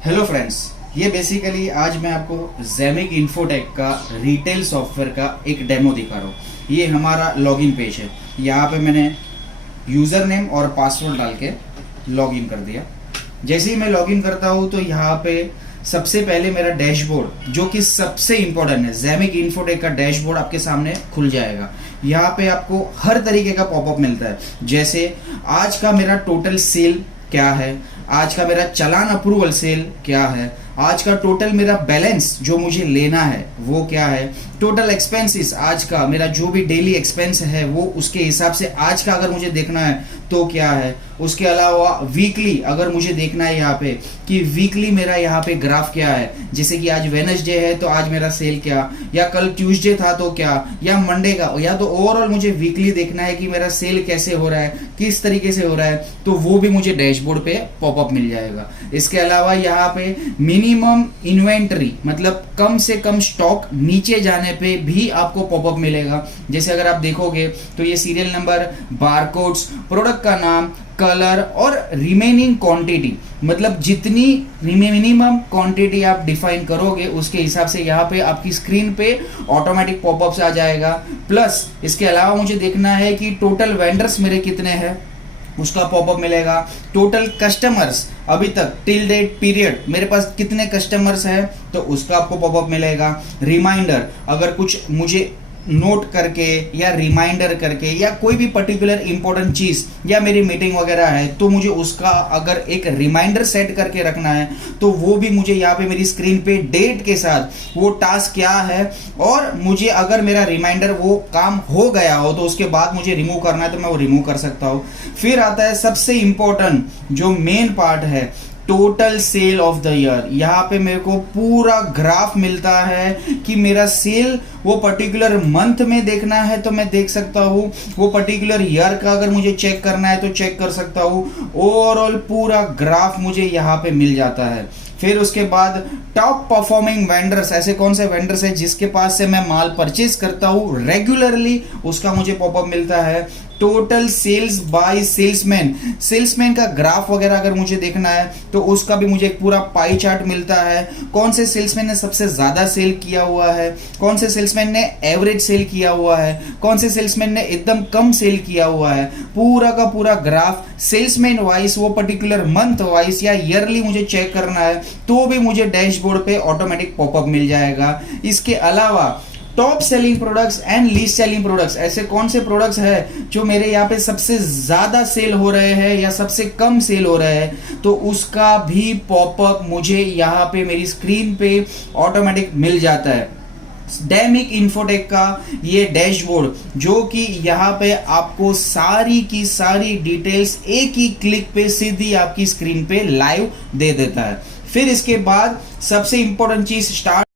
Hello friends, ये basically आज मैं आपको ज़ेमिक इन्फोटेक का रिटेल सॉफ्टवेयर का एक डेमो दिखा रहा हूँ। ये हमारा लॉगिन पेज है। यहाँ पे मैंने यूज़र नेम और पासवर्ड डाल के लॉगिन कर दिया। जैसे ही मैं लॉगिन करता हूँ तो यहाँ पे सबसे पहले मेरा डैशबोर्ड, जो कि सबसे इम्पोर्टेंट है, ज़ेमिक इन्फोटेक का डैशबोर्ड आपके सामने खुल जाएगा। यहाँ पे आपको हर तरीके का पॉपअप मिलता है, जैसे आज का मेरा टोटल सेल क्या है, आज का मेरा चालान अप्रूवल सेल क्या है, आज का टोटल मेरा बैलेंस जो मुझे लेना है वो क्या है, टोटल एक्सपेंसेस आज का मेरा जो भी डेली एक्सपेंस है वो उसके हिसाब से आज का अगर मुझे देखना है तो क्या है। उसके अलावा वीकली अगर मुझे देखना है यहाँ पे कि वीकली मेरा यहाँ पे ग्राफ क्या है, जैसे कि आज वेडनेसडे है तो आज मेरा सेल क्या, या कल ट्यूसडे था तो क्या, या मंडे का, या तो ओवरऑल मुझे वीकली देखना है कि मेरा सेल कैसे हो रहा है, किस तरीके से हो रहा है, तो वो भी मुझे डैशबोर्ड पे पॉपअप मिल जाएगा। इसके अलावा यहाँ पे मिनिमम इन्वेंटरी, मतलब कम से कम स्टॉक नीचे जाने पे भी आपको पॉपअप मिलेगा। जैसे अगर आप देखोगे तो ये सीरियल नंबर, बारकोड्स, प्रोडक्ट का नाम, कलर और रिमेनिंग क्वांटिटी, मतलब जितनी मिनिमम क्वांटिटी आप डिफाइन करोगे उसके हिसाब से यहाँ पे आपकी स्क्रीन पे ऑटोमेटिक पॉपअप्स आ जाएगा। प्लस इसके अलावा मुझे देखना है कि टोटल वेंडर्स मेरे कितने हैं, उसका पॉपअप मिलेगा। टोटल कस्टमर्स अभी तक टिल डेट पीरियड मेरे पास कितने कस्टमर्स हैं तो उसका आपको पॉपअप मिलेगा। रिमाइंडर, अगर कुछ मुझे नोट करके या रिमाइंडर करके या कोई भी पर्टिकुलर इंपॉर्टेंट चीज या मेरी मीटिंग वगैरह है तो मुझे उसका अगर एक रिमाइंडर सेट करके रखना है तो वो भी मुझे यहाँ पे मेरी स्क्रीन पे डेट के साथ वो टास्क क्या है, और मुझे अगर मेरा रिमाइंडर वो काम हो गया हो तो उसके बाद मुझे रिमूव करना है तो मैं वो रिमूव कर सकता हूँ। फिर आता है सबसे इंपॉर्टेंट जो मेन पार्ट है, total sale of the year. यहाँ पे मेरे को पूरा ग्राफ मिलता है कि मेरा सेल वो पर्टिकुलर मंथ में देखना है तो मैं देख सकता हूँ, वो पर्टिकुलर ईयर का अगर मुझे चेक करना है तो चेक कर सकता हूँ। ओवरऑल पूरा ग्राफ मुझे यहाँ पे मिल जाता है। फिर उसके बाद टॉप परफॉर्मिंग वेंडर्स, ऐसे कौन से वेंडर्स है जिसके पास से मैं माल परचेज करता हूँ रेगुलरली, उसका मुझे पॉपअप मिलता है। Total sales by salesman, salesman का ग्राफ वगैरह अगर मुझे देखना है तो उसका भी मुझे एक पूरा पाई चार्ट मिलता है। कौन से सेल्समैन ने सबसे ज्यादा सेल किया हुआ है, कौन से सेल्समैन ने एवरेज सेल किया हुआ है, कौन से सेल्समैन ने एकदम कम सेल किया हुआ है, पूरा का पूरा ग्राफ सेल्समैन वाइज, वो पर्टिकुलर मंथ वाइज या ईयरली मुझे चेक करना है तो भी मुझे डैशबोर्ड पे ऑटोमेटिक पॉपअप मिल जाएगा। इसके अलावा top selling products and least selling products, ऐसे कौन से प्रोडक्ट्स है जो मेरे यहाँ पे सबसे ज्यादा सेल हो रहे हैं या सबसे कम सेल हो रहे हैं तो उसका भी पॉपअप मुझे यहाँ पे मेरी स्क्रीन पे ऑटोमेटिक मिल जाता है। ज़ेमिक इन्फोटेक का ये डैशबोर्ड जो कि यहाँ पे आपको सारी की सारी डिटेल्स एक ही क्लिक पे सीधी आपकी स्क्रीन पे लाइव दे देता है। फिर इसके बाद सबसे इंपॉर्टेंट चीज स्टार्ट,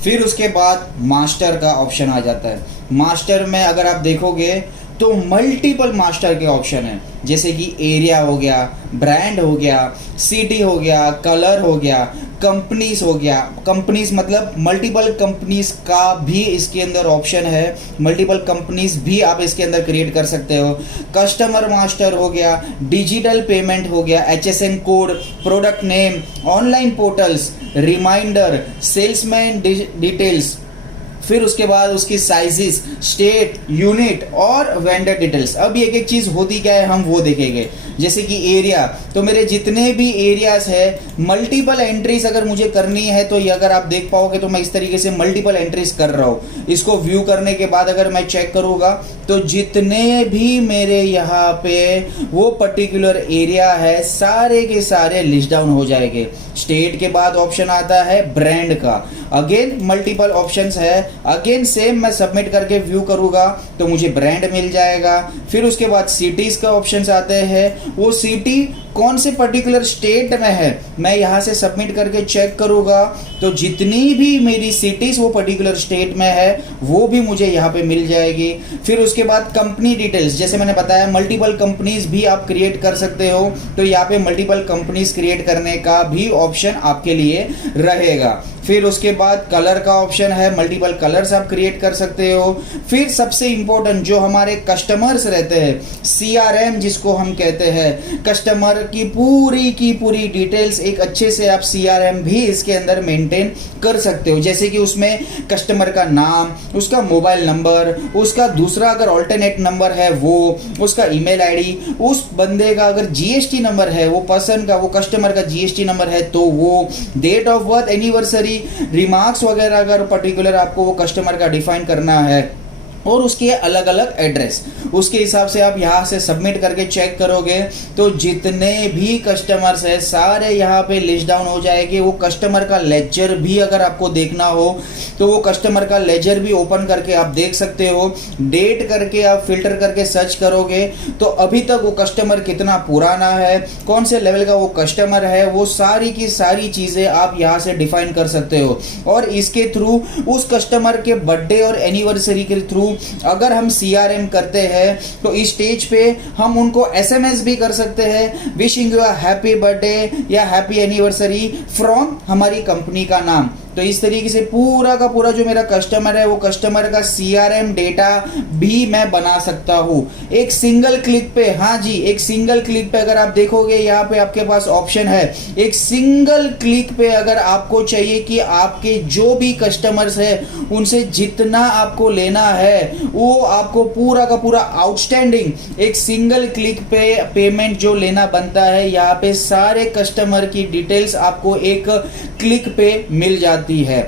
फिर उसके बाद मास्टर का ऑप्शन आ जाता है। मास्टर में अगर आप देखोगे तो मल्टीपल मास्टर के ऑप्शन है, जैसे कि एरिया हो गया, ब्रांड हो गया, सिटी हो गया, कलर हो गया, कंपनीज हो गया। कंपनीज मतलब मल्टीपल कंपनीज का भी इसके अंदर ऑप्शन है, मल्टीपल कंपनीज भी आप इसके अंदर क्रिएट कर सकते हो। कस्टमर मास्टर हो गया, डिजिटल पेमेंट हो गया, HSN code, product name, online portals, reminder, salesman details, फिर उसके बाद उसकी साइजेस, स्टेट, यूनिट और वेंडर डिटेल्स। अब एक एक चीज होती क्या है हम वो देखेंगे। जैसे कि एरिया, तो मेरे जितने भी एरियाज है मल्टीपल एंट्रीज अगर मुझे करनी है तो ये अगर आप देख पाओगे तो मैं इस तरीके से मल्टीपल एंट्रीज कर रहा हूँ। इसको व्यू करने के बाद अगर मैं चेक करूंगा तो जितने भी मेरे यहाँ पे वो पर्टिकुलर एरिया है सारे के सारे लिस्ट डाउन हो जाएंगे। स्टेट के बाद ऑप्शन आता है ब्रांड का, अगेन मल्टीपल ऑप्शंस है, अगेन सेम मैं सबमिट करके व्यू करूंगा तो मुझे ब्रांड मिल जाएगा। फिर उसके बाद सिटीज का ऑप्शंस आते हैं, वो सिटी कौन से पर्टिकुलर स्टेट में है मैं यहाँ से सबमिट करके चेक करूंगा तो जितनी भी मेरी सिटीज वो पर्टिकुलर स्टेट में है वो भी मुझे यहाँ पे मिल जाएगी। फिर उसके बाद कंपनी डिटेल्स, जैसे मैंने बताया मल्टीपल कंपनीज भी आप क्रिएट कर सकते हो तो यहाँ पे मल्टीपल कंपनीज क्रिएट करने का भी ऑप्शन आपके लिए रहेगा। फिर उसके बाद कलर का ऑप्शन है, मल्टीपल कलर्स आप क्रिएट कर सकते हो। फिर सबसे इंपॉर्टेंट जो हमारे कस्टमर्स रहते रहते हैं, CRM जिसको हम कहते हैं, कस्टमर की पूरी डिटेल्स एक अच्छे से आप CRM भी इसके अंदर मेंटेन कर सकते हो। जैसे कि उसमें कस्टमर का नाम, उसका मोबाइल नंबर, उसका दूसरा अगर ऑल्टरनेट नंबर है वो, उसका ईमेल आईडी, उस बंदे का अगर GST नंबर है, वो पर्सन का, वो कस्टमर का GST नंबर है तो वो, date of birth, anniversary, remarks वगैरह अगर पर्टिकुलर आपको वो कस्टमर का डिफाइन करना है, और उसके अलग अलग एड्रेस, उसके हिसाब से आप यहाँ से सबमिट करके चेक करोगे तो जितने भी कस्टमर्स है सारे यहाँ पे लिस्ट डाउन हो जाएंगे। वो कस्टमर का लेजर भी अगर आपको देखना हो तो वो कस्टमर का लेजर भी ओपन करके आप देख सकते हो। डेट करके आप फिल्टर करके सर्च करोगे तो अभी तक वो कस्टमर कितना पुराना है, कौन से लेवल का वो कस्टमर है, वो सारी की सारी चीज़ें आप यहाँ से डिफाइन कर सकते हो। और इसके थ्रू उस कस्टमर के बर्थडे और एनिवर्सरी के थ्रू अगर हम CRM करते हैं तो इस स्टेज पे हम उनको SMS भी कर सकते हैं, wishing you a happy birthday या हैप्पी एनिवर्सरी फ्रॉम हमारी कंपनी का नाम। तो इस तरीके से पूरा का पूरा जो मेरा कस्टमर है वो कस्टमर का CRM डेटा भी मैं बना सकता हूँ एक सिंगल क्लिक पे। हाँ जी, एक सिंगल क्लिक पे अगर आप देखोगे यहाँ पे आपके पास ऑप्शन है, एक सिंगल क्लिक पे अगर आपको चाहिए कि आपके जो भी कस्टमर्स है उनसे जितना आपको लेना है वो आपको पूरा का पूरा आउटस्टैंडिंग एक सिंगल क्लिक पे पेमेंट जो लेना बनता है, यहाँ पे सारे कस्टमर की डिटेल्स आपको एक क्लिक पे मिल जाती है।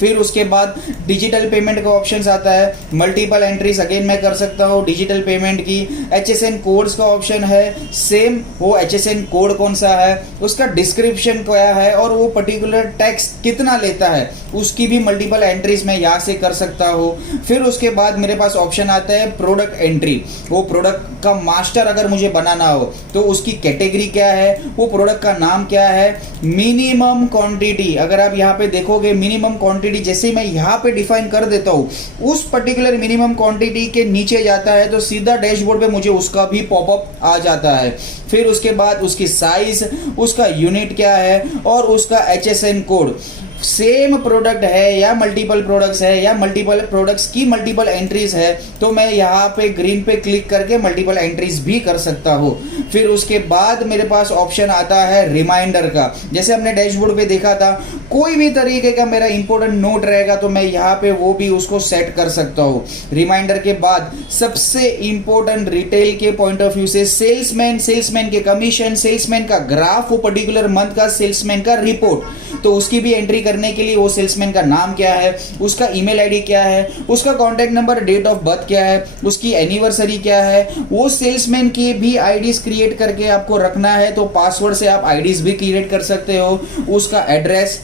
फिर उसके बाद डिजिटल पेमेंट का ऑप्शन आता है, मल्टीपल एंट्रीज अगेन मैं कर सकता हूँ डिजिटल पेमेंट की। HSN कोड्स का ऑप्शन है, सेम वो HSN कोड कौन सा है, उसका डिस्क्रिप्शन क्या है और वो पर्टिकुलर टैक्स कितना लेता है, उसकी भी मल्टीपल एंट्रीज मैं यहाँ से कर सकता हूँ। फिर उसके बाद मेरे पास ऑप्शन आता है प्रोडक्ट एंट्री, वो प्रोडक्ट का मास्टर अगर मुझे बनाना हो तो उसकी कैटेगरी क्या है, वो प्रोडक्ट का नाम क्या है, मिनिमम क्वांटिटी अगर आप यहाँ पे देखोगे मिनिमम क्वांटिटी जैसे मैं यहाँ पे डिफाइन कर देता हूँ उस पर्टिकुलर मिनिमम क्वांटिटी के नीचे जाता है तो सीधा डैशबोर्ड पे मुझे उसका भी पॉपअप आ जाता है। फिर उसके बाद उसकी साइज, उसका यूनिट क्या है और उसका HSN कोड। सेम प्रोडक्ट है या मल्टीपल प्रोडक्ट्स है या मल्टीपल प्रोडक्ट्स की मल्टीपल एंट्रीज है तो मैं यहाँ पे ग्रीन पे क्लिक करके मल्टीपल एंट्रीज भी कर सकता हूँ। फिर उसके बाद मेरे पास ऑप्शन आता है रिमाइंडर का, जैसे हमने डैशबोर्ड पे देखा था कोई भी तरीके का मेरा इंपॉर्टेंट नोट रहेगा तो मैं यहाँ पे वो भी उसको सेट कर सकता हूँ। रिमाइंडर के बाद सबसे इंपॉर्टेंट रिटेल के पॉइंट ऑफ व्यू से सेल्समैन के कमीशन, सेल्समैन का ग्राफ, वो पर्टिकुलर मंथ का सेल्समैन का रिपोर्ट, तो उसकी भी एंट्री करने के लिए वो सेल्समैन का नाम क्या है, उसका ईमेल आईडी क्या है, उसका contact number, date of birth क्या है, उसकी एनिवर्सरी क्या है, वो सेल्समैन की भी आईडीज क्रिएट करके आपको रखना है तो पासवर्ड से आप आईडीज भी क्रिएट कर सकते हो। उसका एड्रेस,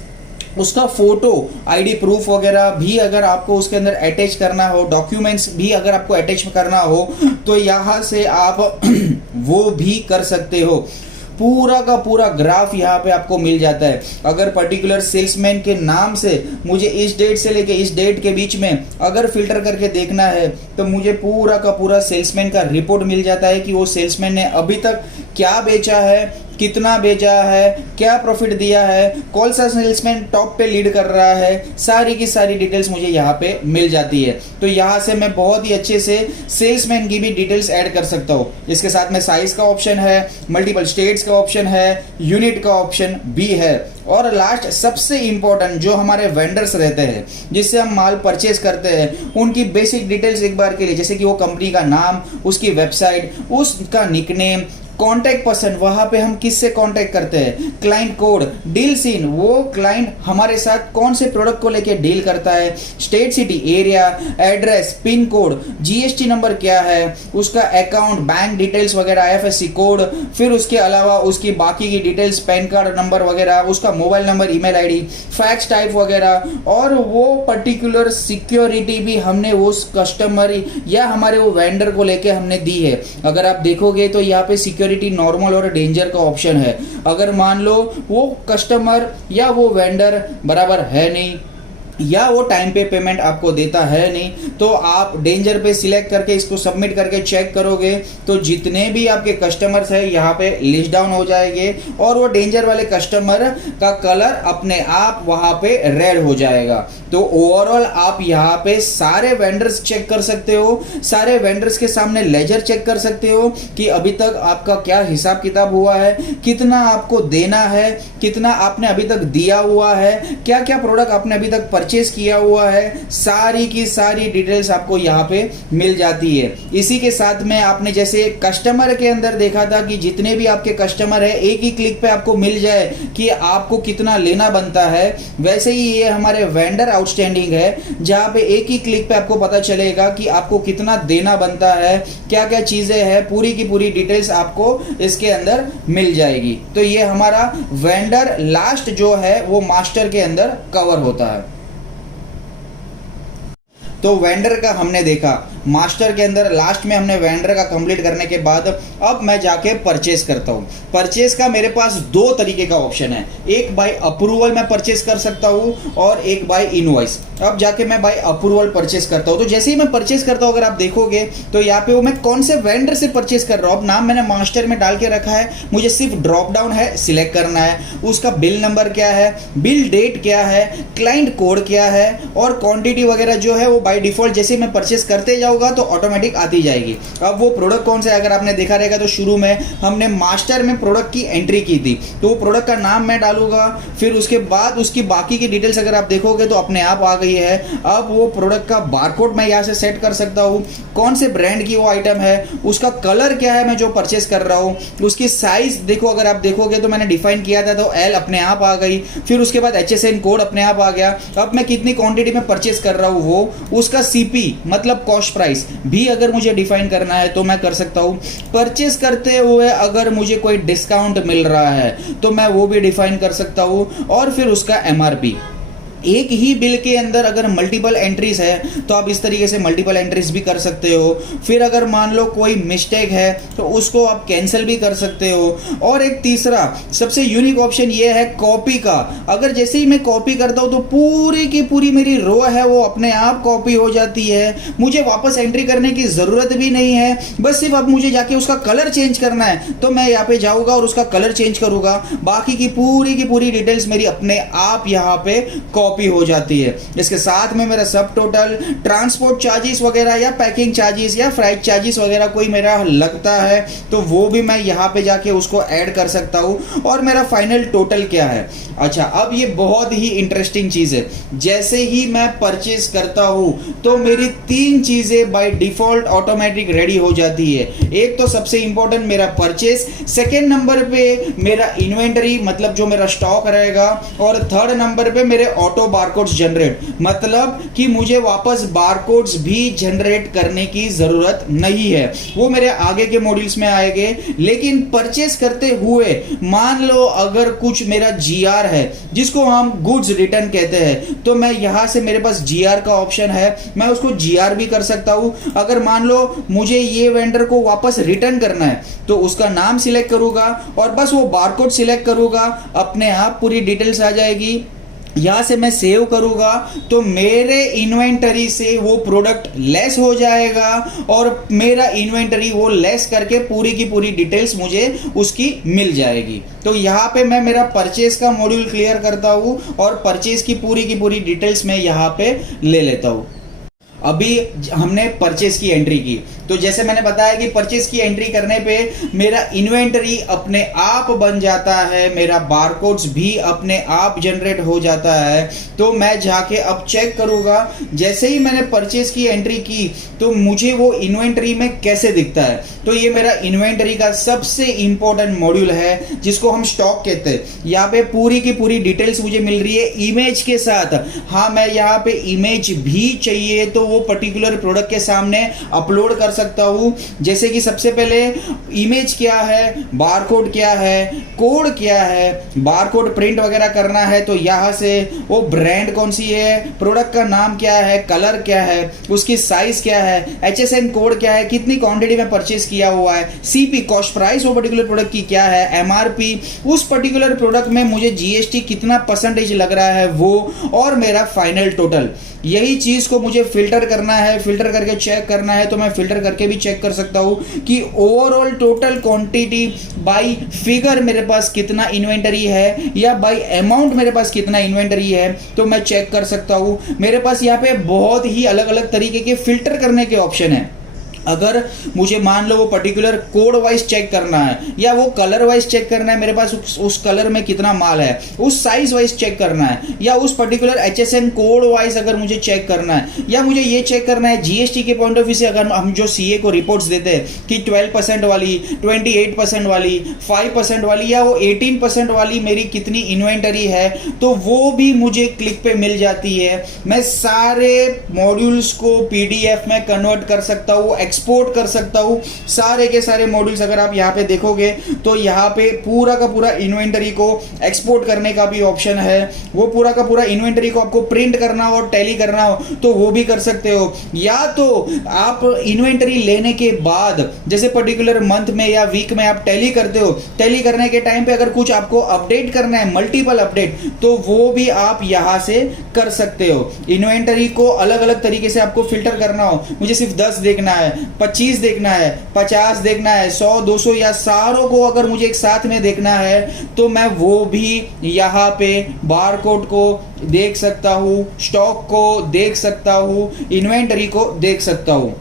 उसका फोटो, आईडी प्रूफ वगैरह भी अगर आपको उसके अंदर अटैच करना हो, डॉक्यूमेंट्स भी अगर आपको अटैच करना हो तो यहाँ से आप वो भी कर सकते हो। पूरा का पूरा ग्राफ यहाँ पे आपको मिल जाता है। अगर पर्टिकुलर सेल्समैन के नाम से मुझे इस डेट से लेके इस डेट के बीच में अगर फिल्टर करके देखना है तो मुझे पूरा का पूरा सेल्समैन का रिपोर्ट मिल जाता है कि वो सेल्समैन ने अभी तक क्या बेचा है, कितना बेचा है, क्या प्रॉफिट दिया है, कौन सा सेल्समैन टॉप पे लीड कर रहा है, सारी की सारी डिटेल्स मुझे यहाँ पे मिल जाती है। तो यहाँ से मैं बहुत ही अच्छे से सेल्समैन की भी डिटेल्स ऐड कर सकता हूँ। इसके साथ में साइज का ऑप्शन है, मल्टीपल स्टेट्स का ऑप्शन है, यूनिट का ऑप्शन भी है और लास्ट सबसे इंपॉर्टेंट जो हमारे वेंडर्स रहते हैं जिससे हम माल परचेज करते हैं उनकी बेसिक डिटेल्स एक बार के लिए, जैसे कि वो कंपनी का नाम, उसकी वेबसाइट, उसका निकनेम, कॉन्टैक्ट पर्सन, वहां पे हम किससे कॉन्टैक्ट करते हैं, क्लाइंट कोड, डील सीन, वो क्लाइंट हमारे साथ कौन से प्रोडक्ट को लेके डील करता है, state, city, area, address, pin code, GST number क्या है, उसका अकाउंट, बैंक डिटेल्स वगैरह, आईएफएससी कोड, फिर उसके अलावा उसकी बाकी की डिटेल्स, पैन कार्ड नंबर वगैरह, उसका mobile number, email ID, fax type वगैरह, और वो पर्टिकुलर सिक्योरिटी भी हमने उस कस्टमर या हमारे वो वेंडर को लेके हमने दी है। अगर आप देखोगे तो यहाँ पे सिक्योरिटी नॉर्मल और डेंजर का ऑप्शन है। अगर मान लो वो कस्टमर या वो वेंडर बराबर है नहीं, या वो टाइम पे पेमेंट आपको देता है नहीं, तो आप डेंजर पे सिलेक्ट करके इसको सबमिट करके चेक करोगे तो जितने भी आपके कस्टमर्स हैं यहाँ पे लिस्ट डाउन हो जाएंगे और वो डेंजर वाले कस्टमर का कलर अपने आप वहाँ पे रेड हो जाएगा। तो ओवरऑल आप यहाँ पे सारे वेंडर्स चेक कर सकते हो, सारे वेंडर्स के सामने लेजर चेक कर सकते हो कि अभी तक आपका क्या हिसाब किताब हुआ है, कितना आपको देना है, कितना आपने अभी तक दिया हुआ है, क्या क्या प्रोडक्ट आपने अभी तक परचेज किया हुआ है, सारी की सारी डिटेल्स आपको यहाँ पे मिल जाती है। इसी के साथ में आपने जैसे कस्टमर के अंदर देखा था कि जितने भी आपके कस्टमर है एक ही क्लिक पे आपको मिल जाए कि आपको कितना लेना बनता है, वैसे ही ये हमारे वेंडर आउटस्टैंडिंग है जहां पे एक ही क्लिक पे आपको पता चलेगा कि आपको कितना देना बनता है, क्या क्या चीजें हैं, पूरी की पूरी डिटेल्स आपको इसके अंदर मिल जाएगी। तो ये हमारा वेंडर लास्ट जो है वो मास्टर के अंदर कवर होता है। तो वेंडर का हमने देखा, मास्टर के अंदर लास्ट में हमने वेंडर का कंप्लीट करने के बाद अब मैं जाके परचेस करता हूँ। परचेस का मेरे पास दो तरीके का ऑप्शन है, एक बाय अप्रूवल मैं परचेस कर सकता हूँ और एक बाय इनवॉइस। अब जाके मैं बाय अप्रूवल परचेस करता हूँ। तो जैसे ही मैं परचेस करता हूँ अगर आप देखोगे तो यहाँ पे वो मैं कौन से वेंडर से परचेस कर रहा हूँ, अब नाम मैंने मास्टर में डाल के रखा है, मुझे सिर्फ ड्रॉप डाउन है, सिलेक्ट करना है, उसका बिल नंबर क्या है, बिल डेट क्या है, क्लाइंट कोड क्या है और क्वांटिटी वगैरह जो है वो बाय डिफॉल्ट जैसे मैं परचेस करते जाऊंगा तो ऑटोमेटिक आती जाएगी। अब वो प्रोडक्ट कौन सा है अगर आपने देखा रहेगा तो शुरू में हमने मास्टर में प्रोडक्ट की एंट्री की थी, तो वो प्रोडक्ट का नाम मैं डालूंगा, फिर उसके बाद उसकी बाकी की डिटेल्स अगर आप देखोगे तो अपने आप आ गई है। अब वो प्रोडक्ट का बारकोड मैं यहाँ से सेट कर सकता हूँ, कौन से ब्रांड की वो आइटम है, उसका कलर क्या है मैं जो परचेस कर रहा हूँ, उसकी साइज देखो, अगर आप देखोगे तो मैंने डिफाइन किया था तो एल अपने आप आ गई, फिर उसके बाद HSN कोड अपने आप आ गया। अब मैं कितनी क्वांटिटी में परचेस कर रहा हूँ वो उसका CP मतलब कॉस्ट प्राइस भी अगर मुझे डिफाइन करना है तो मैं कर सकता हूँ। परचेस करते हुए अगर मुझे कोई डिस्काउंट मिल रहा है तो मैं वो भी डिफाइन कर सकता हूँ और फिर उसका MRP। एक ही बिल के अंदर अगर मल्टीपल एंट्रीज है तो आप इस तरीके से मल्टीपल एंट्रीज भी कर सकते हो। फिर अगर मान लो कोई मिस्टेक है तो उसको आप कैंसिल भी कर सकते हो। और एक तीसरा सबसे यूनिक ऑप्शन ये है कॉपी का। अगर जैसे ही मैं कॉपी करता हूं तो पूरी की पूरी मेरी रो है वो अपने आप कॉपी हो जाती है, मुझे वापस एंट्री करने की जरूरत भी नहीं है, बस सिर्फ अब मुझे जाके उसका कलर चेंज करना है तो मैं यहाँ पे जाऊंगा और उसका कलर चेंज करूंगा, बाकी की पूरी डिटेल्स मेरी अपने आप यहाँ पे कॉपी हो जाती है। इसके साथ में मेरा सब टोटल ट्रांसपोर्ट चार्जेस वगैरह या पैकिंग चार्जेस या फ्राइट चार्जेस वगैरह कोई मेरा लगता है तो वो भी मैं यहाँ पे जाके उसको ऐड कर सकता हूँ और मेरा फाइनल टोटल क्या है। अच्छा, अब ये बहुत ही इंटरेस्टिंग चीज है, जैसे ही मैं परचेस करता हूँ तो मेरी तीन चीजें बाय डिफॉल्ट ऑटोमेटिक रेडी हो जाती है। एक तो सबसे इंपॉर्टेंट मेरा परचेस, सेकेंड नंबर पे मेरा इन्वेंटरी मतलब जो मेरा स्टॉक रहेगा, और थर्ड नंबर पे मेरे ऑटो बारकोड्स जनरेट, मतलब कि मुझे वापस बारकोड्स भी जनरेट करने की जरूरत नहीं है, वो मेरे आगे के मॉड्यूल्स में आएंगे। लेकिन परचेस करते हुए मान लो अगर कुछ मेरा GR है जिसको हम गुड्स रिटर्न कहते हैं तो मैं यहां से मेरे पास GR का ऑप्शन है, मैं उसको GR भी कर सकता हूं। अगर मान लो मुझे ये वेंडर को वापस रिटर्न करना है तो उसका नाम सिलेक्ट करूंगा और बस वो बारकोड सिलेक्ट करूंगा, अपने आप पूरी डिटेल्स आ जाएगी। यहाँ से मैं सेव करूंगा तो मेरे इन्वेंटरी से वो प्रोडक्ट लेस हो जाएगा और मेरा इन्वेंटरी वो लेस करके पूरी की पूरी डिटेल्स मुझे उसकी मिल जाएगी। तो यहाँ पे मैं मेरा परचेस का मॉड्यूल क्लियर करता हूँ और परचेस की पूरी डिटेल्स मैं यहाँ पे ले लेता हूँ। अभी हमने परचेस की एंट्री की, तो जैसे मैंने बताया कि परचेस की एंट्री करने पे मेरा इन्वेंटरी अपने आप बन जाता है, मेरा बारकोड्स भी अपने आप जनरेट हो जाता है। तो मैं जाके अब चेक करूंगा, जैसे ही मैंने परचेस की एंट्री की तो मुझे वो इन्वेंटरी में कैसे दिखता है। तो ये मेरा इन्वेंटरी का सबसे इंपॉर्टेंट मॉड्यूल है जिसको हम स्टॉक कहते हैं। यहाँ पे पूरी की पूरी डिटेल्स मुझे मिल रही है इमेज के साथ। हाँ, मैं यहाँ पे इमेज भी चाहिए तो वो पर्टिकुलर प्रोडक्ट के सामने अपलोड कर सकता हूँ। जैसे कि सबसे पहले इमेज क्या है, बारकोड क्या है, कोड क्या है, बारकोड प्रिंट वगैरह करना है तो यहाँ से वो ब्रांड कौन सी है, प्रोडक्ट का नाम क्या है, कलर क्या है, उसकी साइज क्या है, HSN कोड क्या है, कितनी क्वांटिटी में परचेज किया हुआ है, CP कॉस्ट प्राइस वो पर्टिकुलर प्रोडक्ट की क्या है, MRP उस पर्टिकुलर प्रोडक्ट में मुझे GST कितना परसेंटेज लग रहा है वो, और मेरा फाइनल टोटल। यही चीज को मुझे फिल्टर करना है, फिल्टर करके चेक करना है तो मैं फिल्टर करके भी चेक कर सकता हूं कि overall total quantity by figure मेरे पास कितना इन्वेंटरी है या बाय अमाउंट मेरे पास कितना इन्वेंटरी है, तो मैं चेक कर सकता हूं। मेरे पास यहाँ पे बहुत ही अलग अलग तरीके के फिल्टर करने के ऑप्शन है। अगर मुझे मान लो वो पर्टिकुलर कोड वाइज चेक करना है या वो कलर वाइज चेक करना है, मेरे पास उस कलर में कितना माल है, उस साइज वाइज चेक करना है, या उस पर्टिकुलर HSN कोड वाइज अगर मुझे चेक करना है, या मुझे ये चेक करना है GST के पॉइंट ऑफ व्यू से, अगर हम जो CA को रिपोर्ट्स देते हैं कि 12% वाली, 28% वाली, 5% वाली या वो 18% वाली मेरी कितनी इन्वेंटरी है, तो वो भी मुझे क्लिक पे मिल जाती है। मैं सारे मॉड्यूल्स को PDF में कन्वर्ट कर सकता हूँ, एक्सपोर्ट कर सकता हूं सारे के सारे मॉड्यूल्स। अगर आप यहां पे देखोगे तो यहां पे पूरा का पूरा इन्वेंटरी को एक्सपोर्ट करने का भी ऑप्शन है। वो पूरा का पूरा इन्वेंटरी को आपको प्रिंट करना हो और टैली करना हो तो वो भी कर सकते हो, या तो आप इन्वेंटरी लेने के बाद जैसे पर्टिकुलर मंथ में या वीक में आप टैली करते हो, टैली करने के टाइम पे अगर कुछ आपको अपडेट करना है, मल्टीपल अपडेट, तो वो भी आप यहां से कर सकते हो। इन्वेंटरी को अलग अलग तरीके से आपको फिल्टर करना हो, मुझे सिर्फ 10 देखना है, 25 देखना है, 50 देखना है, 100, 200 या सारों को अगर मुझे एक साथ में देखना है तो मैं वो भी यहाँ पे बारकोड को देख सकता हूँ, स्टॉक को देख सकता हूँ, इन्वेंटरी को देख सकता हूँ।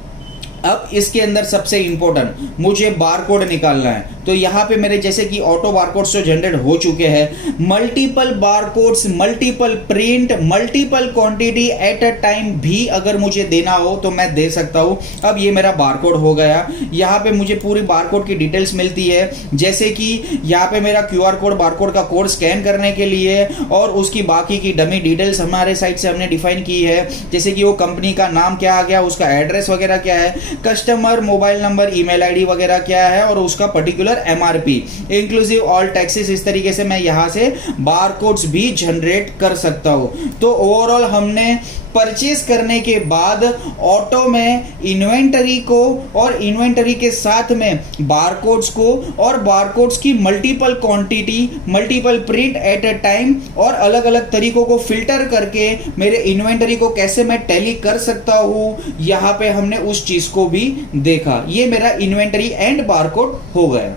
अब इसके अंदर सबसे इंपॉर्टेंट मुझे बारकोड निकालना है, तो यहाँ पे मेरे जैसे कि ऑटो बारकोड्स जो जनरेट हो चुके हैं, multiple barcodes, multiple print, multiple quantity at a time भी अगर मुझे देना हो तो मैं दे सकता हूँ। अब ये मेरा बारकोड हो गया, यहाँ पे मुझे पूरी बारकोड की डिटेल्स मिलती है, जैसे कि यहाँ पे मेरा QR कोड, बारकोड का कोड स्कैन करने के लिए, और उसकी बाकी की डमी डिटेल्स हमारे साइड से हमने डिफाइन की है, जैसे कि वो कंपनी का नाम क्या आ गया, उसका एड्रेस वगैरह क्या है, customer mobile number, email ID वगैरह क्या है, और उसका particular MRP inclusive all taxes. इस तरीके से मैं यहां से बारकोड्स भी जनरेट कर सकता हूं। तो ओवरऑल हमने परचेज करने के बाद ऑटो में इन्वेंटरी को और इन्वेंटरी के साथ में बारकोड्स को और बारकोड्स की multiple quantity, multiple print at a time और अलग अलग तरीकों को फिल्टर करके मेरे इन्वेंटरी को कैसे मैं टैली कर सकता हूं, यहां पे हमने उस चीज को भी देखा। ये मेरा इन्वेंटरी एंड बारकोड हो गया।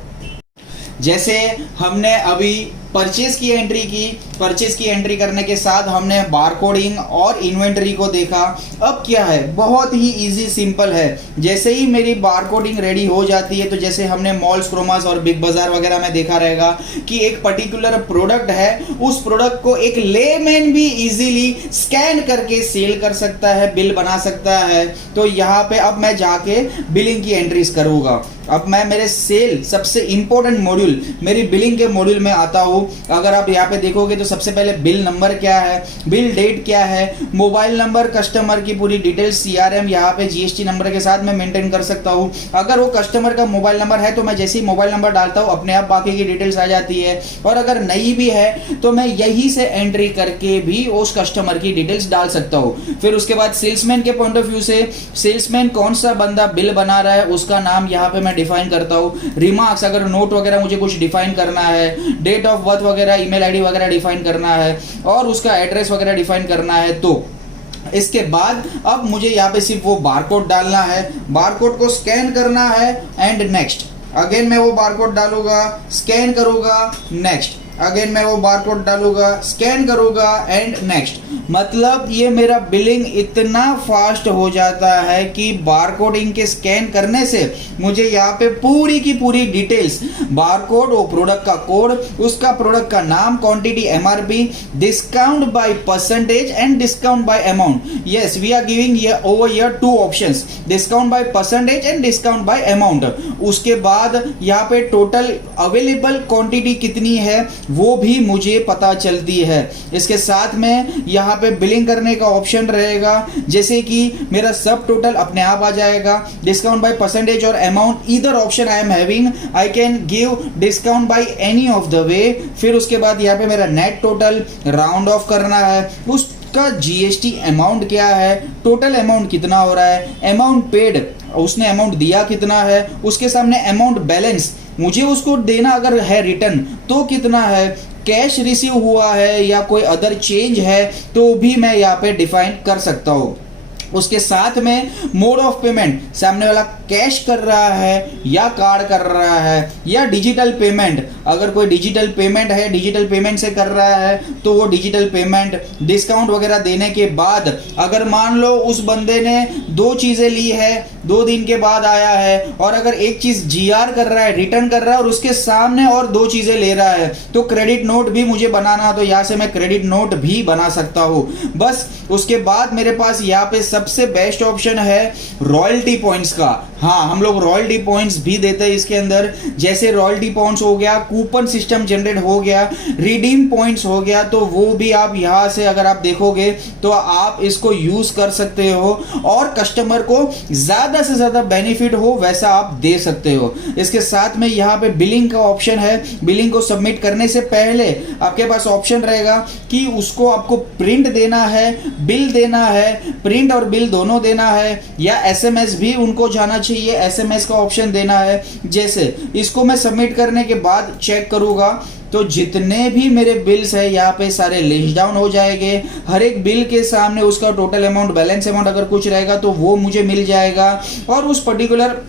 जैसे हमने अभी परचेज की एंट्री की, परचेज की एंट्री करने के साथ हमने बारकोडिंग और इन्वेंटरी को देखा। अब क्या है, बहुत ही इजी सिंपल है। जैसे ही मेरी बारकोडिंग रेडी हो जाती है, तो जैसे हमने मॉल्स, क्रोमास और बिग बाजार वगैरह में देखा रहेगा कि एक पर्टिकुलर प्रोडक्ट है, उस प्रोडक्ट को एक लेमैन भी इजीली स्कैन करके सेल कर सकता है, बिल बना सकता है। तो यहाँ पे अब मैं जाके बिलिंग की एंट्रीज करूंगा। अब मैं मेरे सेल सबसे इंपॉर्टेंट मॉड्यूल मेरी बिलिंग के मॉड्यूल में आता हूँ। अगर आप यहाँ पे देखोगे तो सबसे पहले बिल नंबर क्या है, बिल डेट क्या है, मोबाइल नंबर, कस्टमर की पूरी डिटेल्स, CRM यहाँ पे GST नंबर के साथ मैं मेंटेन कर सकता हूँ। अगर वो कस्टमर का मोबाइल नंबर है तो मैं जैसे ही मोबाइल नंबर डालता हूँ अपने आप बाकी की डिटेल्स आ जाती है, और अगर नहीं भी है तो मैं यही से एंट्री करके भी उस कस्टमर की डिटेल्स डाल सकता हूँ। फिर उसके बाद सेल्समैन के पॉइंट ऑफ व्यू से सेल्समैन कौन सा बंदा बिल बना रहा है उसका नाम यहाँ पे मैं डिफाइन करता हूँ। रिमार्क्स, अगर नोट वगैरह मुझे कुछ डिफाइन करना है, डेट ऑफ बर्थ वगैरह, ईमेल आईडी वगैरह डिफाइन करना है, और उसका एड्रेस वगैरह डिफाइन करना है, तो इसके बाद अब मुझे यहाँ पे सिर्फ वो बारकोड डालना है, बारकोड को स्कैन करना है एंड नेक्स्ट। अगेन मैं वो बारकोड डालूंगा, स्कैन करूंगा, नेक्स्ट। अगेन मैं वो बारकोड डालूंगा, स्कैन करूंगा एंड नेक्स्ट। मतलब ये मेरा बिलिंग इतना फास्ट हो जाता है कि बारकोडिंग के स्कैन करने से मुझे यहाँ पे पूरी की पूरी डिटेल्स, बारकोड, वो प्रोडक्ट का कोड, उसका प्रोडक्ट का नाम, quantity, MRP, discount by percentage and discount by amount. Yes, we are giving over here 2 options, discount by percentage and discount by amount. उसके बाद यहाँ पे टोटल अवेलेबल क्वांटिटी कितनी है, वो भी मुझे पता चलती है। इसके साथ में यहाँ पे बिलिंग करने का ऑप्शन रहेगा, जैसे कि मेरा सब टोटल अपने आप आ जाएगा। डिस्काउंट बाय परसेंटेज और amount, either option I am having, I can give discount by any of the way. फिर उसके बाद यहाँ पे मेरा नेट टोटल राउंड ऑफ करना है, उसका जीएसटी अमाउंट क्या है, टोटल अमाउंट कितना हो रहा है, अमाउंट पेड उसने अमाउंट दिया कितना है, उसके सामने अमाउंट बैलेंस मुझे उसको देना अगर है रिटर्न तो कितना है, कैश रिसीव हुआ है या कोई अदर चेंज है तो भी मैं यहाँ पे डिफाइन कर सकता हूँ। उसके साथ में मोड ऑफ पेमेंट, सामने वाला कैश कर रहा है या कार्ड कर रहा है या डिजिटल पेमेंट, अगर कोई डिजिटल पेमेंट है, डिजिटल पेमेंट से कर रहा है तो वो डिजिटल पेमेंट। डिस्काउंट वगैरह देने के बाद अगर मान लो उस बंदे ने 2 चीज़ें ली है, 2 दिन के बाद आया है, और अगर एक चीज़ जीआर कर रहा है, रिटर्न कर रहा है और उसके सामने और 2 चीज़ें ले रहा है, तो क्रेडिट नोट भी मुझे बनाना, तो यहाँ से मैं क्रेडिट नोट भी बना सकता हूँ। बस उसके बाद मेरे पास यहाँ पे सबसे बेस्ट ऑप्शन है रॉयल्टी पॉइंट्स का। हाँ, हम लोग रॉयल्टी पॉइंट्स भी देते हैं इसके अंदर, जैसे रॉयल्टी पॉइंट्स हो गया, कूपन सिस्टम जनरेट हो गया, रिडीम पॉइंट्स हो गया, तो वो भी आप यहाँ से अगर आप देखोगे तो आप इसको यूज कर सकते हो और कस्टमर को ज्यादा से ज्यादा बेनिफिट हो वैसा आप दे सकते हो। इसके साथ में यहाँ पे बिलिंग का ऑप्शन है। बिलिंग को सबमिट करने से पहले आपके पास ऑप्शन रहेगा कि उसको आपको प्रिंट देना है, बिल देना है, प्रिंट और बिल दोनों देना है, या एसएमएस भी उनको जाना चाहिए, एसएमएस का ऑप्शन देना है। जैसे इसको मैं सबमिट करने के बाद चेक करूंगा तो जितने भी मेरे बिल्स है यहाँ पे सारे लिस्ट डाउन हो जाएंगे। हर एक बिल के सामने उसका टोटल अमाउंट, बैलेंस अमाउंट अगर कुछ रहेगा तो वो मुझे मिल जाएगा, और उस पर्टिकुलर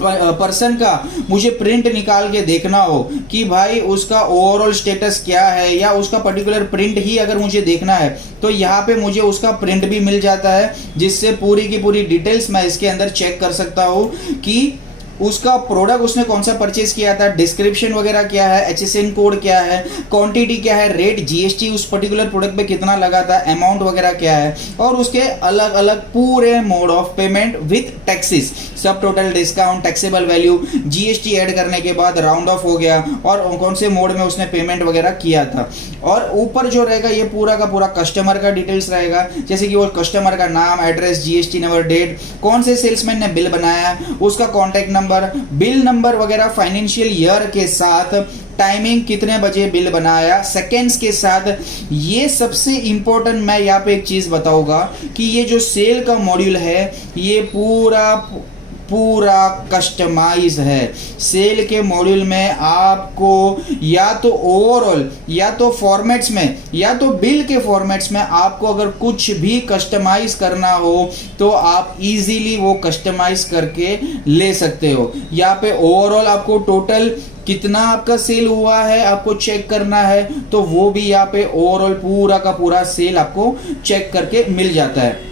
पर्सन का मुझे प्रिंट निकाल के देखना हो कि भाई उसका ओवरऑल स्टेटस क्या है, या उसका पर्टिकुलर प्रिंट ही अगर मुझे देखना है तो यहाँ पे मुझे उसका प्रिंट भी मिल जाता है, जिससे पूरी की पूरी डिटेल्स मैं इसके अंदर चेक कर सकता हूँ कि उसका प्रोडक्ट उसने कौन सा परचेज किया था, डिस्क्रिप्शन वगैरह क्या है, HSN कोड क्या है, क्वांटिटी क्या है, रेट जीएसटी उस पर्टिकुलर प्रोडक्ट पे कितना लगा था, अमाउंट वगैरह क्या है, और उसके अलग अलग पूरे mode of payment with taxes, सब total, discount, taxable value, GST add करने के बाद राउंड ऑफ हो गया, और कौन से मोड में उसने पेमेंट वगैरह किया था। और ऊपर जो रहेगा ये पूरा का पूरा कस्टमर का डिटेल्स रहेगा, जैसे कि वो कस्टमर का नाम, एड्रेस, जीएसटी नंबर, डेट, कौन से सेल्समैन ने बिल बनाया, उसका कॉन्टैक्ट नंबर, बिल नंबर वगैरह, फाइनेंशियल ईयर के साथ, टाइमिंग कितने बजे बिल बनाया, सेकेंड्स के साथ। ये सबसे इंपॉर्टेंट मैं यहाँ पे एक चीज बताऊंगा कि ये जो सेल का मॉड्यूल है ये पूरा कस्टमाइज है। सेल के मॉड्यूल में आपको या तो ओवरऑल या तो फॉर्मेट्स में या तो बिल के फॉर्मेट्स में आपको अगर कुछ भी कस्टमाइज करना हो तो आप इजीली वो कस्टमाइज करके ले सकते हो। यहाँ पे ओवरऑल आपको टोटल कितना आपका सेल हुआ है आपको चेक करना है, तो वो भी यहाँ पे ओवरऑल पूरा का पूरा सेल आपको चेक करके मिल जाता है।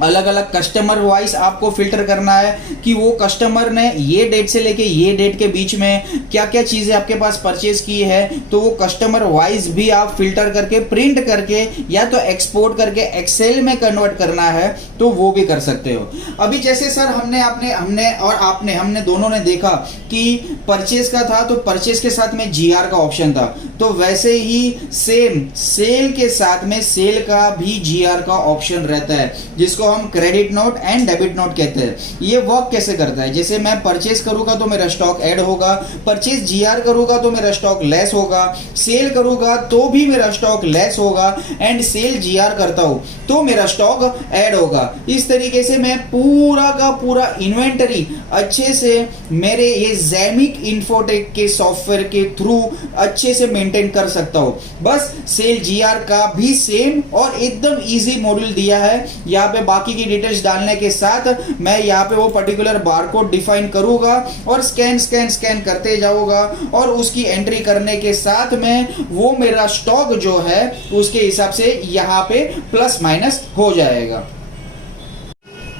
अलग अलग कस्टमर वाइज आपको फिल्टर करना है कि वो कस्टमर ने ये डेट से लेके ये डेट के बीच में क्या क्या चीजें आपके पास परचेज की है, तो वो कस्टमर वाइज भी आप फिल्टर करके, प्रिंट करके या तो एक्सपोर्ट करके एक्सेल में कन्वर्ट करना है तो वो भी कर सकते हो। अभी जैसे सर हमने दोनों ने देखा कि परचेज का था तो परचेज के साथ में जीआर का ऑप्शन था, तो वैसे ही सेम सेल के साथ में सेल का भी जीआर का ऑप्शन रहता है, जिसको हम credit note and debit note कहते हैं। ये वर्क कैसे करता है, जैसे मैं परचेज करूंगा तो मेरा स्टॉक ऐड होगा, परचेज जीआर करूंगा तो मेरा स्टॉक लेस होगा, सेल करूंगा तो भी मेरा स्टॉक लेस होगा, एंड सेल जीआर करता हूं तो मेरा स्टॉक ऐड होगा। इस तरीके से मैं पूरा का पूरा इन्वेंटरी अच्छे से मेरे ये ज़ैमिक इन्फोटेक के सॉफ्टवेयर के थ्रू अच्छे से मेंटेन कर सकता हूं। बस सेल जीआर का भी सेम और एकदम इजी मॉड्यूल दिया है। यहाँ पे बाकी की डिटेल्स डालने के साथ मैं यहाँ पे वो पर्टिकुलर बारकोड डिफाइन करूंगा और स्कैन करते जाऊंगा, और उसकी एंट्री करने के साथ में वो मेरा स्टॉक जो है उसके हिसाब से यहाँ पे प्लस माइनस हो जाएगा।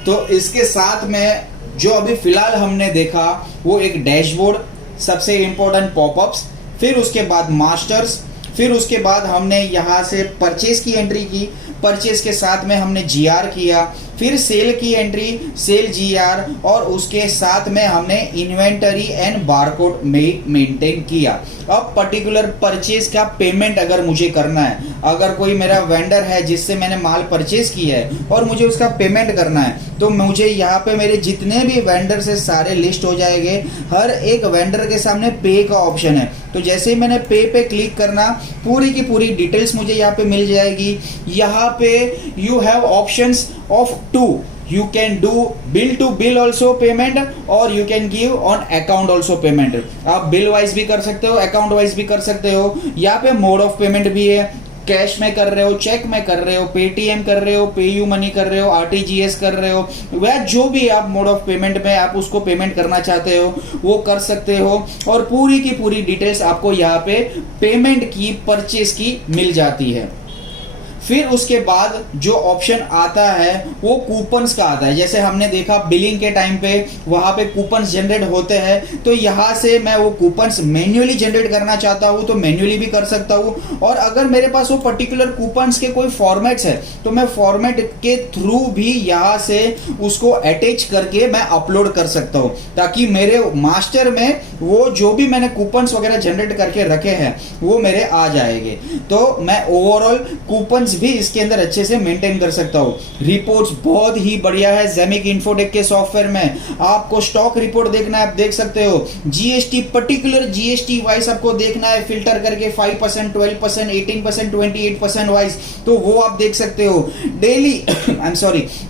तो इसके साथ में जो अभी फिलहाल हमने देखा वो एक डैशबोर्ड, सबसे इंपॉर्टेंट पॉपअप्स, फिर उसके बाद मास्टर्स, फिर उसके बाद हमने यहाँ से परचेज की एंट्री की, परचेज के साथ में हमने जीआर किया, फिर सेल की एंट्री, सेल जीआर, और उसके साथ में हमने इन्वेंटरी एंड बारकोड में मेंटेन किया। अब पर्टिकुलर परचेज का पेमेंट अगर मुझे करना है, अगर कोई मेरा वेंडर है जिससे मैंने माल परचेज किया है और मुझे उसका पेमेंट करना है, तो मुझे यहाँ पे मेरे जितने भी वेंडर से सारे लिस्ट हो जाएंगे। हर एक वेंडर के सामने पे का ऑप्शन है, तो जैसे ही मैंने पे क्लिक करना, पूरी की पूरी डिटेल्स मुझे यहाँ पे मिल जाएगी। यहाँ पे you have options of two, you can do bill to bill also payment और you can give on account also payment। आप बिल वाइज भी कर सकते हो, अकाउंट वाइज भी कर सकते हो। यहाँ पे मोड ऑफ पेमेंट भी है, कैश में कर रहे हो, चेक में कर रहे हो, पेटीएम कर रहे हो, पे यू मनी कर रहे हो, आरटीजीएस कर रहे हो, वह जो भी आप मोड ऑफ पेमेंट में आप उसको पेमेंट करना चाहते हो वो कर सकते हो। और पूरी की पूरी डिटेल्स आपको यहाँ पे पेमेंट की, परचेज की मिल जाती है। फिर उसके बाद जो ऑप्शन आता है वो कूपन्स का आता है। जैसे हमने देखा बिलिंग के टाइम पे वहां पे कूपन्स जनरेट होते हैं, तो यहां से मैं वो कूपन्स मैन्युअली जनरेट करना चाहता हूं तो मैन्युअली भी कर सकता हूं। और अगर मेरे पास वो पर्टिकुलर कूपन्स के कोई फॉर्मेट्स है तो मैं फॉर्मेट के थ्रू भी यहां से उसको अटैच करके मैं अपलोड कर सकता हूं, ताकि मेरे मास्टर में वो जो भी मैंने कूपन्स वगैरह जनरेट करके रखे हैं वो मेरे आ जाएंगे। तो मैं ओवरऑल कूपन्स भी इसके अंदर अच्छे से मेंटेन कर सकता हूं। रिपोर्ट्स बहुत ही बढ़िया है ज़ेमिक इन्फोटेक के सॉफ्टवेयर में। आपको स्टॉक रिपोर्ट देखना है, आप देख सकते हो। जीएसटी, पर्टिकुलर जीएसटी वाइज आपको देखना है, फिल्टर करके 5%, 12%, 18%, 28% वाइज, तो वो आप देख सकते हो। डेली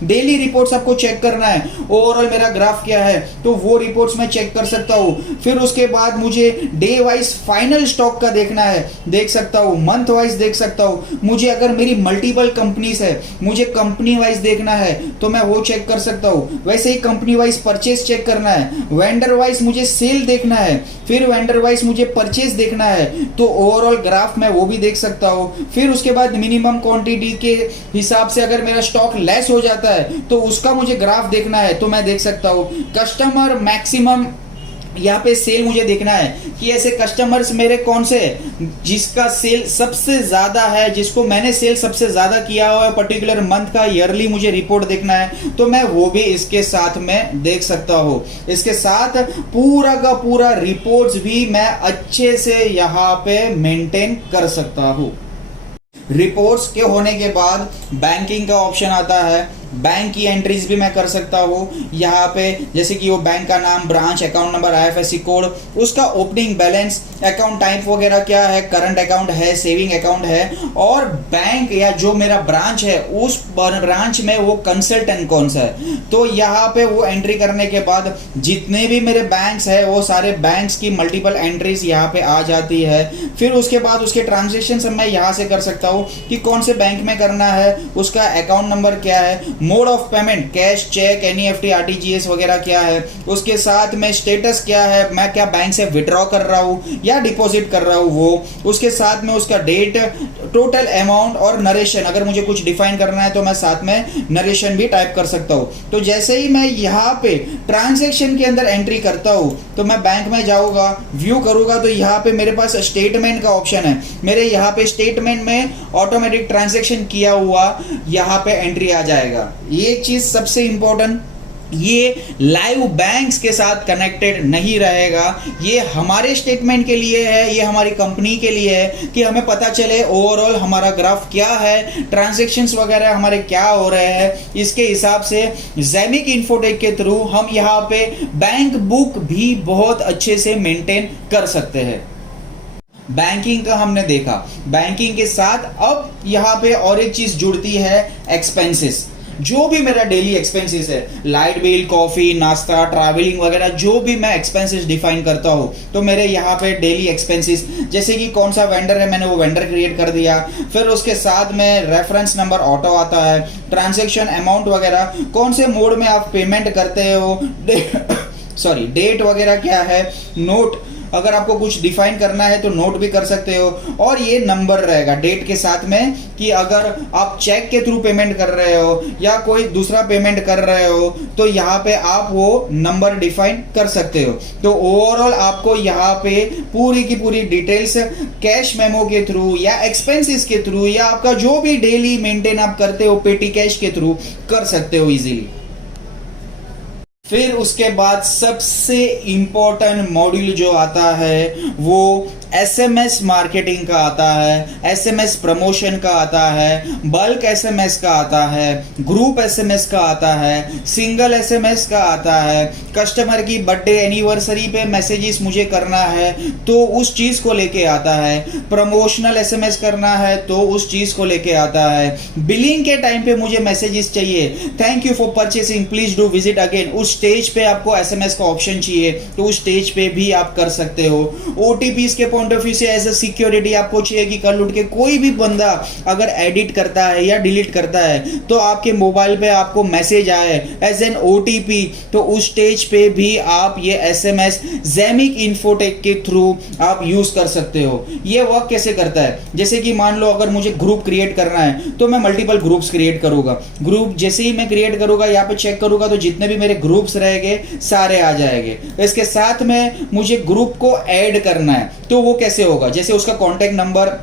डेली रिपोर्ट्स आपको चेक करना है, ओवरऑल मेरा ग्राफ क्या है तो वो रिपोर्ट्स मैं चेक कर सकता हूं। फिर उसके बाद मुझे डे वाइज फाइनल स्टॉक का देखना है, देख सकता हूं। मंथ वाइज देख सकता हूं। मुझे अगर मेरी मल्टीपल कंपनीज है, मुझे कंपनी वाइज देखना है तो मैं वो चेक कर सकता हूं। वैसे ही कंपनी वाइज परचेज चेक करना है, वेंडर वाइज मुझे सेल देखना है, फिर वेंडर वाइज मुझे परचेज देखना है, तो ओवरऑल ग्राफ मैं वो भी देख सकता हूं। फिर उसके बाद मिनिमम क्वांटिटी के हिसाब से अगर मेरा स्टॉक लेस हो जाता है तो उसका मुझे ग्राफ देखना है तो मैं देख सकता हूं। कस्टमर मैक्सिमम, यहाँ पे सेल मुझे देखना है कि ऐसे कस्टमर्स मेरे कौन से जिसका सेल सबसे ज्यादा है, जिसको मैंने सेल सबसे ज्यादा किया हुआ है पर्टिकुलर मंथ का, ईयरली मुझे रिपोर्ट देखना है तो मैं वो भी इसके साथ में देख सकता हूँ। इसके साथ पूरा का पूरा रिपोर्ट्स भी मैं अच्छे से यहाँ पे मेंटेन कर सकता हूँ। रिपोर्ट्स के होने के बाद बैंकिंग का ऑप्शन आता है। बैंक की एंट्रीज भी मैं कर सकता हूँ यहाँ पे, जैसे कि वो बैंक का नाम, branch, account number, IFSC code, उसका ओपनिंग बैलेंस, अकाउंट टाइप वगैरह क्या है, करंट अकाउंट है, सेविंग अकाउंट है, और बैंक या जो मेरा ब्रांच है उस ब्रांच में वो कंसल्टेंट कौन सा है। तो यहाँ पे वो एंट्री करने के बाद जितने भी मेरे बैंक्स है वो सारे बैंक्स की मल्टीपल एंट्रीज यहाँ पे आ जाती है। फिर उसके बाद उसके ट्रांजेक्शन सब मैं यहाँ से कर सकता हूँ कि कौन से बैंक में करना है, उसका अकाउंट नंबर क्या है, mode of payment cash, cheque, NEFT, RTGS वगैरह क्या है, उसके साथ में स्टेटस क्या है, मैं क्या बैंक से विड्रॉ कर रहा हूँ या डिपॉजिट कर रहा हूँ वो, उसके साथ में उसका डेट, टोटल अमाउंट और नरेशन, अगर मुझे कुछ डिफाइन करना है तो मैं साथ में नरेशन भी टाइप कर सकता हूँ। तो जैसे ही मैं यहाँ पे ट्रांजैक्शन के अंदर एंट्री करता हूँ तो मैं बैंक में जाऊंगा, व्यू करूंगा तो यहाँ पे मेरे पास स्टेटमेंट का ऑप्शन है। मेरे यहाँ पे स्टेटमेंट में ऑटोमेटिक ट्रांजैक्शन किया हुआ यहाँ पे एंट्री आ जाएगा। ये चीज सबसे इंपॉर्टेंट, ये लाइव बैंक्स के साथ कनेक्टेड नहीं रहेगा। ये हमारे स्टेटमेंट के लिए है, ये हमारी कंपनी के लिए है कि हमें पता चले ओवरऑल हमारा ग्राफ क्या है, ट्रांजैक्शंस वगैरह हमारे क्या हो रहे हैं। इसके हिसाब से ज़ेमिक इन्फोटेक के थ्रू हम यहाँ पे बैंक बुक भी बहुत अच्छे से मेंटेन कर सकते हैं। बैंकिंग का हमने देखा। बैंकिंग के साथ अब यहाँ पे और एक चीज जुड़ती है, एक्सपेंसेस। जो भी मेरा डेली एक्सपेंसेस है, लाइट बिल, कॉफी, नाश्ता, ट्रैवलिंग वगैरह, जो भी मैं एक्सपेंसेस डिफाइन करता हूँ तो मेरे यहाँ पे डेली एक्सपेंसेस, जैसे कि कौन सा वेंडर है मैंने वो वेंडर क्रिएट कर दिया, फिर उसके साथ में रेफरेंस नंबर ऑटो आता है, ट्रांजैक्शन अमाउंट वगैरह, कौन से मोड में आप पेमेंट करते हो, डेट वगैरह क्या है, नोट अगर आपको कुछ डिफाइन करना है तो नोट भी कर सकते हो। और ये नंबर रहेगा डेट के साथ में कि अगर आप चेक के थ्रू पेमेंट कर रहे हो या कोई दूसरा पेमेंट कर रहे हो तो यहाँ पे आप वो नंबर डिफाइन कर सकते हो। तो ओवरऑल आपको यहाँ पे पूरी की पूरी डिटेल्स कैश मेमो के थ्रू या एक्सपेंसेस के थ्रू या आपका जो भी डेली मेंटेन आप करते हो पेटी कैश के थ्रू कर सकते हो इजीली। फिर उसके बाद सबसे इंपॉर्टेंट मॉड्यूल जो आता है वो एसएमएस मार्केटिंग का आता है, एसएमएस प्रमोशन का आता है, बल्क एसएमएस का आता है, ग्रुप एसएमएस का आता है, सिंगल एसएमएस का आता है, कस्टमर की बर्थडे एनिवर्सरी पे मैसेजेस मुझे करना है तो उस चीज को लेके आता है, प्रमोशनल एसएमएस करना है तो उस चीज को लेके आता है, बिलिंग के टाइम पे मुझे मैसेजेस चाहिए, thank you for purchasing please do visit again, उस स्टेज पे आपको एसएमएस का ऑप्शन चाहिए तो उस स्टेज पे भी आप कर सकते हो। ओटीपीज के पॉइंट ऑफ व्यू से एज अ सिक्योरिटी आपको चाहिए कि कल उठ के कोई भी बंदा अगर एडिट करता है या डिलीट करता है तो आपके मोबाइल पे आपको मैसेज आए एज एन ओटीपी, तो उस स्टेज पे भी आप ये एसएमएस ज़ेमिक इन्फोटेक के थ्रू आप यूज कर सकते हो। ये वर्क कैसे करता है, जैसे कि मान लो अगर मुझे ग्रुप क्रिएट करना है तो मैं मल्टीपल ग्रुप्स क्रिएट करूंगा। ग्रुप जैसे ही मैं क्रिएट करूंगा यहाँ पे चेक करूंगा तो जितने भी मेरे ग्रुप्स रहेंगे सारे आ जाएंगे। इसके साथ में मुझे ग्रुप को ऐड करना है तो वो कैसे होगा, जैसे उसका कॉन्टेक्ट नंबर,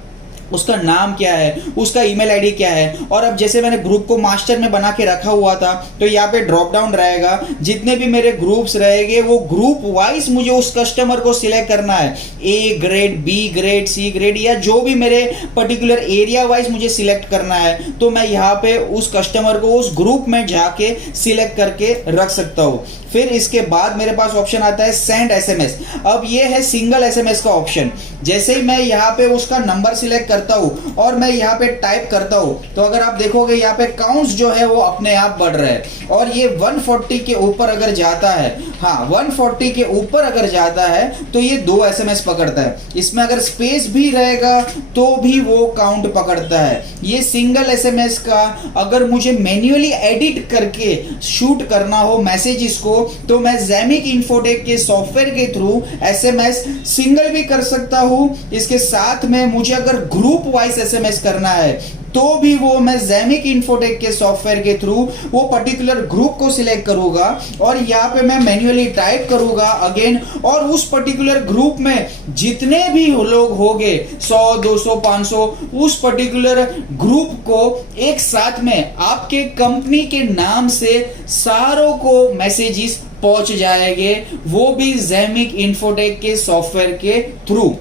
उसका नाम क्या है, उसका ईमेल आईडी क्या है, और अब जैसे मैंने ग्रुप को मास्टर में बना के रखा हुआ था तो यहाँ पे ड्रॉप डाउन रहेगा, जितने भी मेरे ग्रुप्स रहेंगे वो ग्रुप वाइज मुझे उस कस्टमर को सिलेक्ट करना है, A grade, B grade, C grade या जो भी मेरे पर्टिकुलर एरिया वाइज मुझे सिलेक्ट करना है तो मैं यहाँ पे उस कस्टमर को उस ग्रुप में जाके सिलेक्ट करके रख सकता हूँ। फिर इसके बाद मेरे पास ऑप्शन आता है सेंड एसएमएस। अब ये है सिंगल एसएमएस का ऑप्शन। जैसे ही मैं यहाँ पे उसका नंबर सिलेक्ट करता हूँ और मैं यहाँ पे टाइप करता हूँ तो अगर आप देखोगे यहाँ पे काउंट्स जो है वो अपने आप बढ़ रहे हैं और ये 140 के ऊपर अगर जाता है, हाँ 140 के ऊपर अगर जाता है तो ये 2 एसएमएस पकड़ता है। इसमें अगर स्पेस भी रहेगा तो भी वो काउंट पकड़ता है। ये सिंगल एसएमएस का अगर मुझे मैन्युअली एडिट करके शूट करना हो मैसेजेस को तो मैं ज़ेमिक इन्फोटेक के सॉफ्टवेयर के थ्रू एसएमएस सिंगल भी कर सकता हूं। इसके साथ में मुझे अगर ग्रुप वाइज एसएमएस करना है तो भी वो मैं ज़ेमिक इन्फोटेक के सॉफ्टवेयर के थ्रू वो पर्टिकुलर ग्रुप को सिलेक्ट करूंगा और यहाँ पे मैं मैन्युअली टाइप करूंगा अगेन, और उस पर्टिकुलर ग्रुप में जितने भी लोग होंगे 100, 200, 500 उस पर्टिकुलर ग्रुप को एक साथ में आपके कंपनी के नाम से सारों को मैसेजेस पहुंच जाएंगे, वो भी ज़ेमिक इन्फोटेक के सॉफ्टवेयर के थ्रू।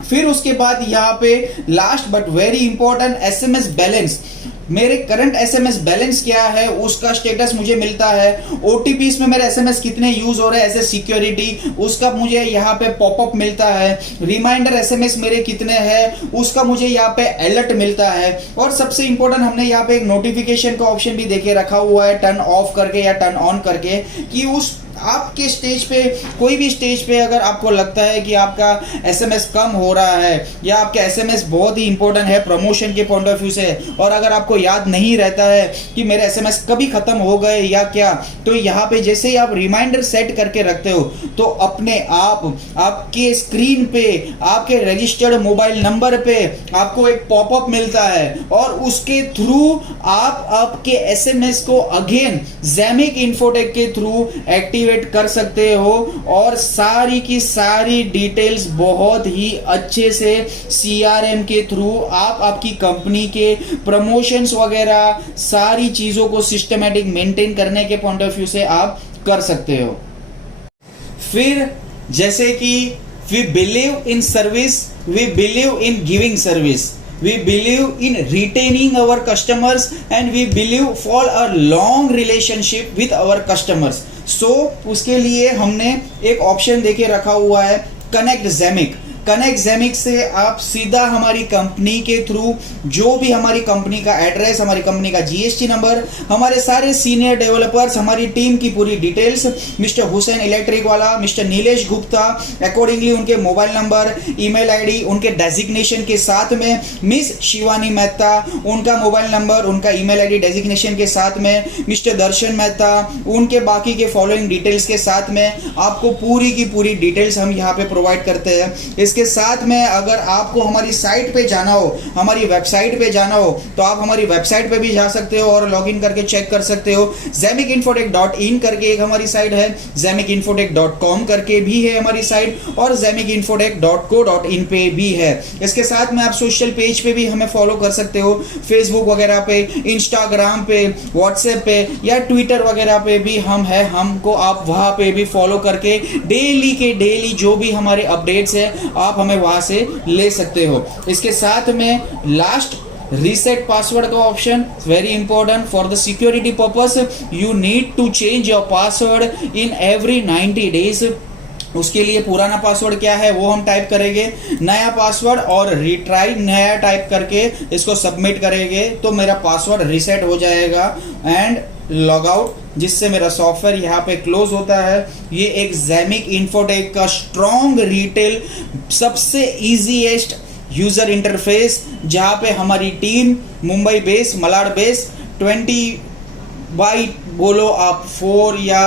फिर उसके बाद यहाँ पे last but very important SMS balance. मेरे करंट एसएमएस बैलेंस क्या है उसका स्टेटस मुझे मिलता है। ओटीपीस में मेरे एसएमएस कितने यूज हो रहे हैं एज ए सिक्योरिटी उसका मुझे यहाँ पे पॉपअप मिलता है। रिमाइंडर एसएमएस मेरे कितने हैं उसका मुझे यहाँ पे अलर्ट मिलता है। और सबसे इंपॉर्टेंट हमने यहाँ पे एक नोटिफिकेशन का ऑप्शन भी देके रखा हुआ है टर्न ऑफ करके या टर्न ऑन करके, कि उस आपके स्टेज पे कोई भी स्टेज पे अगर आपको लगता है कि आपका एसएमएस कम हो रहा है या आपका एसएमएस बहुत ही इंपॉर्टेंट है प्रमोशन के पॉइंट ऑफ व्यू से और अगर आपको याद नहीं रहता है कि मेरे एसएमएस कभी खत्म हो गए या क्या, तो यहाँ पे जैसे ही आप रिमाइंडर सेट करके रखते हो तो अपने आप आपके स्क्रीन पे आपके रजिस्टर्ड मोबाइल नंबर पे आपको एक पॉपअप मिलता है और उसके थ्रू आप आपके एसएमएस को अगेन ज़ेमिक इन्फोटेक के थ्रू एक्टिव कर सकते हो और सारी की सारी डिटेल्स बहुत ही अच्छे से सीआरएम के थ्रू आप आपकी कंपनी के प्रमोशंस वगैरह सारी चीजों को सिस्टमैटिक मेंटेन करने के पॉइंट ऑफ व्यू से आप कर सकते हो। फिर जैसे कि we believe in service, we believe in giving service, we believe in retaining our customers and we believe for a long relationship with our customers। so उसके लिए हमने एक ऑप्शन देके रखा हुआ है कनेक्ट ज़ेमिक। कनेक्ट ज़ेमिक से आप सीधा हमारी कंपनी के थ्रू जो भी हमारी कंपनी का एड्रेस, हमारी कंपनी का जीएसटी नंबर, हमारे सारे सीनियर डेवलपर्स, हमारी टीम की पूरी डिटेल्स, मिस्टर हुसैन इलेक्ट्रिक वाला, मिस्टर नीलेश गुप्ता, अकॉर्डिंगली उनके मोबाइल नंबर, ईमेल आईडी, उनके डेजिग्नेशन के साथ में मिस शिवानी मेहता, उनका मोबाइल नंबर, उनका ईमेल आईडी डेजिग्नेशन के साथ में मिस्टर दर्शन मेहता, उनके बाकी के फॉलोइंग डिटेल्स के साथ में आपको पूरी की पूरी डिटेल्स हम यहाँ पे प्रोवाइड करते हैं। इसके साथ में अगर आपको हमारी साइट पे जाना हो, हमारी वेबसाइट पे जाना हो, तो आप हमारी वेबसाइट पे भी जा सकते हो और लॉगिन करके चेक कर सकते हो। zemicinfotech.in करके एक हमारी साइट है, zemicinfotech.com करके भी है हमारी साइट, और zemicinfotech.co.in पे भी है। इसके साथ में आप सोशल पेज पे भी हमें फॉलो कर सकते हो, फेसबुक वगैरह पे, इंस्टाग्राम पे, व्हाट्सएप पे या ट्विटर वगैरह पे भी हम है। हमको आप वहाँ पे भी फॉलो करके डेली के डेली जो भी हमारे अपडेट्स है आप हमें वहाँ से ले सकते हो। इसके साथ में लास्ट रीसेट पासवर्ड का option, very important for the security purpose, you need to change your password in every 90 days. उसके लिए पुराना पासवर्ड क्या है वो हम टाइप करेंगे, नया पासवर्ड और रिट्राई नया टाइप करके इसको सबमिट करेंगे तो मेरा पासवर्ड रीसेट हो जाएगा एंड लॉग आउट, जिससे मेरा सॉफ्टवेयर यहाँ पे क्लोज होता है। ये एक ज़ेमिक इन्फोटेक का स्ट्रॉन्ग रिटेल सबसे इजीएस्ट यूजर इंटरफेस, जहाँ पे हमारी team Mumbai base, Malad base 20 by बोलो आप 4 या